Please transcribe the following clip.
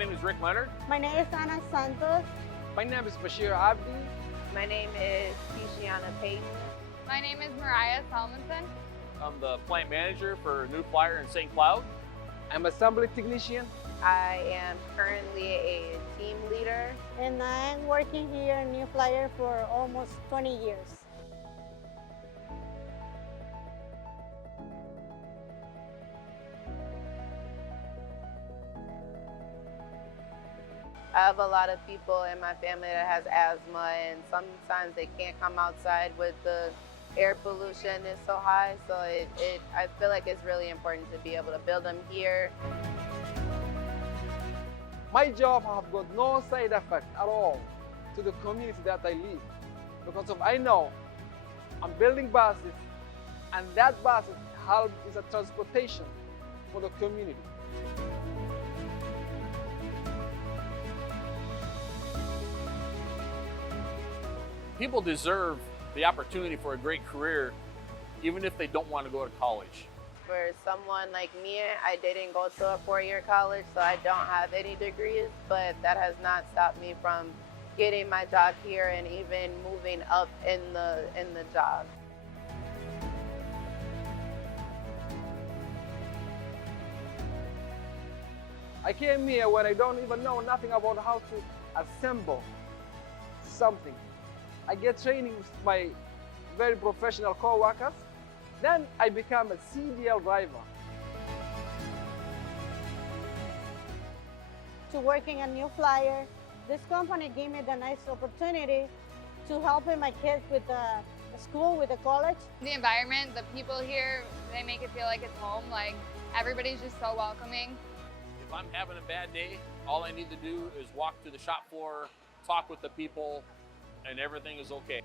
name is Rick Leonard. My name is Ana Santos. My name is Bashir Abdi. My name is Kishiana Payton. My name is Mariah Salmonson. I'm the plant manager for New Flyer in St. Cloud. I'm assembly technician. I am currently a team leader. And I'm working here in New Flyer for almost 20 years. I have a lot of people in my family that has asthma, and sometimes they can't come outside with the air pollution is so high. So I feel like it's really important to be able to build them here. My job have got no side effect at all to the community that I live, because I know I'm building buses, and that bus is a transportation for the community. People deserve the opportunity for a great career, even if they don't want to go to college. For someone like me, I didn't go to a four-year college, so I don't have any degrees, but that has not stopped me from getting my job here and even moving up in the job. I came here when I don't even know nothing about how to assemble something. I get training with my very professional co-workers. Then I become a CDL driver. To working at New Flyer, this company gave me the nice opportunity to help my kids with the school, with the college. The environment, the people here, they make it feel like it's home. Like everybody's just so welcoming. If I'm having a bad day, all I need to do is walk to the shop floor, talk with the people, and everything is okay.